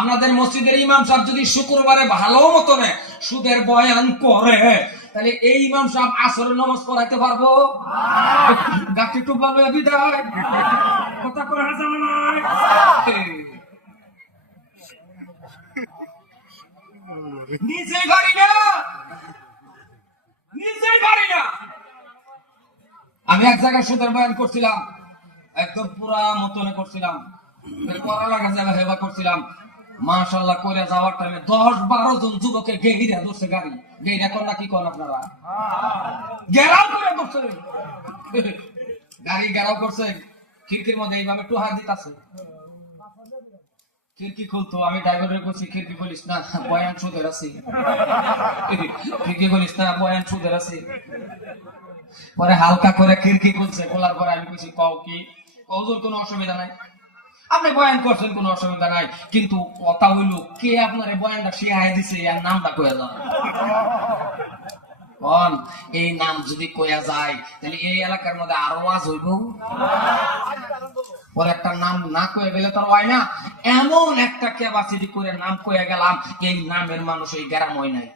আমাদের মসজিদের ইমাম সাহেব যদি শুক্রবারে ভালো মতনে সুদের বয়ান করে, তাহলে এই ইমাম সাহেব আসরের নামাজ পড়াইতে পারবো? গাছটি একটু বলবে বিদায় কথা করে হাজানো নয়। নিজে গাড়ি না, নিজে গাড়ি না। আমি এক জায়গায় সুদের বয়ান করছিলাম, একদম পুরা মতনে করছিলাম, পড়ালেখা জায়গা হেবা করছিলাম। মাশাআল্লাহ করে যাওয়ার টাইমে 10-12 জন যুবকে গেহিরা ধরছে গাড়ি। গেহিরা কোন না কি কোন আপনারা? গেরাও করে ধরছে গাড়ি, গেরাও করছে। খিড়কির মধ্যে এইভাবে টুহার দিতাছে, খিড়কি খুলতো। আমি ড্রাইভারের বলছি খিড়কি খুলিস না, বয়ান সুদের আছে। খিড়কি খুলিস না, বয়ান সুদের আছে। পরে হালকা করে খিড়কি খুলছে, খোলার পরে আমি বলছি কও কি? কওজোর কোনো অসুবিধা নাই, আপনি বয়ান করছেন, কোনো অসুবিধা নাই, কিন্তু কথা হইল কে আপনার বয়ানটা শিখাই দিছে আর নামটা কয়ে যান। এই নাম যদি কয়া যায় তাহলে এই এলাকার মধ্যে আরো ওয়াজ হইব। পরে একটা নাম না কয়ে গেলে তো হয় না। এমন একটা ক্যাপাসিটি করে নাম কয়ে গেলাম, এই নামের মানুষ এই গ্রাম হয় নাই।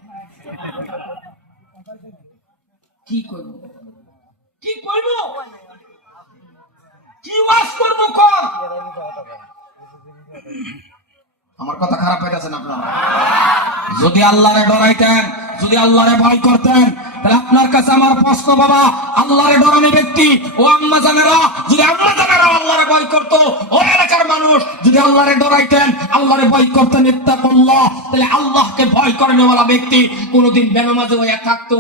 কি করব, কি করব, কি ওয়াজ করব? কর আমার কথা খারাপ হয়ে গেছেন আপনারা? যদি আল্লাহরে ডরাইতেন, যদি আল্লাহরে ভয় করতেন, তাহলে আপনার কাছে আমার প্রশ্ন, বাবা, আল্লাহরে ডরানো ব্যক্তি ও আম্মা জানেরা, যদি আম্মা জানেরা আল্লাহরে ভয় করতো, ও এলাকার মানুষ যদি আল্লাহরে ডরাইতেন, আল্লাহরে ভয় করতেন, ইত্তাকুল্লাহ, তাহলে আল্লাহকে ভয় করে নেওয়ালা ব্যক্তি কোনদিন বেনামাজি হয়ে থাকতো?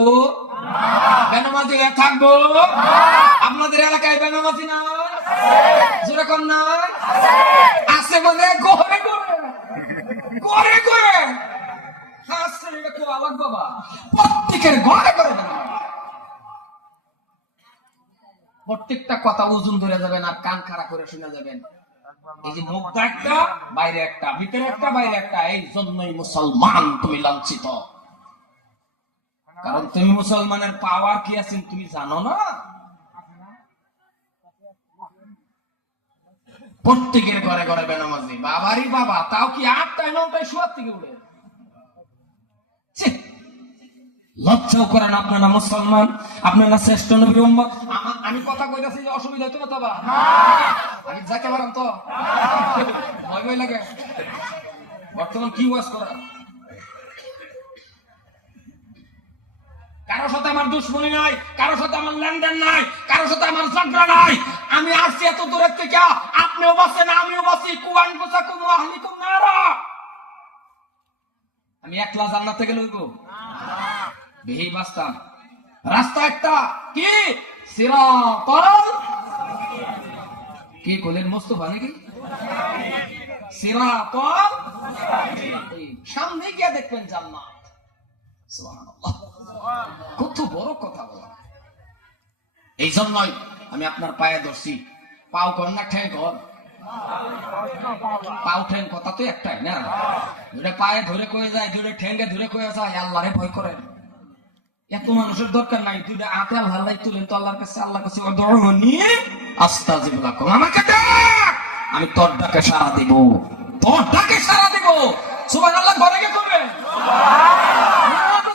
বেনামাজি হয়ে থাকবো? আপনাদের এলাকায় বেনামাজি না যেরকম না আছে, মানে ঘরে ঘরে ঘরে ঘরে বাবা, প্রত্যেকের ঘরে ঘরে। প্রত্যেকটা কথা ওজন ধরে যাবেন আর কান খাড়া করে শুনে যাবেন। এই যে মুখটা একটা, বাইরে একটা, ভিতরে একটা, বাইরে একটা। এই জন্যই মুসলমান তুমি লাঞ্ছিত, কারণ তুমি মুসলমানের পাওয়ার কি আছে তুমি জানো না। প্রত্যেকের ঘরে ঘরে বেনামাজি। বাবারই বাবা, তাও কি 8টায় 9টায় শোয়ার থেকে উঠে? লজ্জাও করেন। আপনারা মুসলমান, আপনারা শ্রেষ্ঠ নবীর উম্মত। আমি কথা কইতাছি যে অসুবিধা হতো না তো? বা আমি যাকে পারাম তো ভয় ভয় লাগে। বর্তমান কি ওয়াজ করা, কারোর সাথে আমার দুশ্মনী নাই, কারোর সাথে আমার লেনদেন নাই, কারোর সাথে আমার ঝগড়া নাই। আমি আসছি এত দূরের থেকে, আপনিও বাঁচেন আমিও বাঁচি। কুয়ান বুসাকুম আহলিকুম নারা। আমি একলা জান্নাত থেকে লইব বেহি বাঁচতাম। রাস্তা একটা, কি সিরাতাল, কি কইলেন মোস্তফা নাকি? সিরাতাল, সামনে গিয়ে দেখবেন জান্নাত। সুবহানাল্লাহ, কত বড় কথা বলা। এই জন্যই আমি আপনার পায়ে ধরছি। পাও কর না ঠ্যাং কর, পাও ঠ্যাং কথা তো একটাই না। ধরে পায়ে ধরে কয়ে যায়, ধরে ঠ্যাঙ্গে ধরে কয়ে যায় আল্লাহরে ভয় করেন। এত মানুষের দরকার নাই, দুইটা হাতে আল্লাহ তুলেন তো আল্লাহর কাছে। আল্লাহর কাছে আস্তাজিব লাকুম, আমাকে ডাক, আমি তোর ডাকে সাড়া দিব, তোর ডাকে সাড়া দিব। সুবহানাল্লাহ ঘরে গিয়ে করবেন,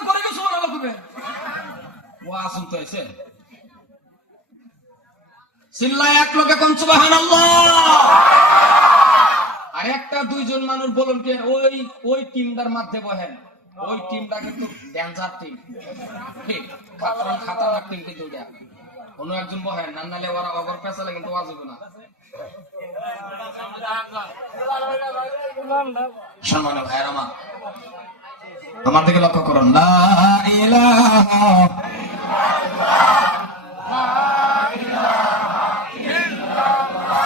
ঘরে গিয়ে সুবহানাল্লাহ করবেন। ওয়াজ শুনতে হয়েছে, চিল্লায় এক লোকে কোন সুবহানাল্লাহ। আর একটা দুইজন মানুষ বলুন কি ওই টিমটার মধ্যে বহেন, ওই টিমটা কিন্তু ডেঞ্জার টিম, খাতারনাক টিম। কিন্তু অন্য একজন বহেন, না নালে ওরা অগর পেছালে কিন্তু ওয়াজ হবে না। সম্মানিত ভাইয়ের আমার দিকে লক্ষ্য করুন। লা ইলাহা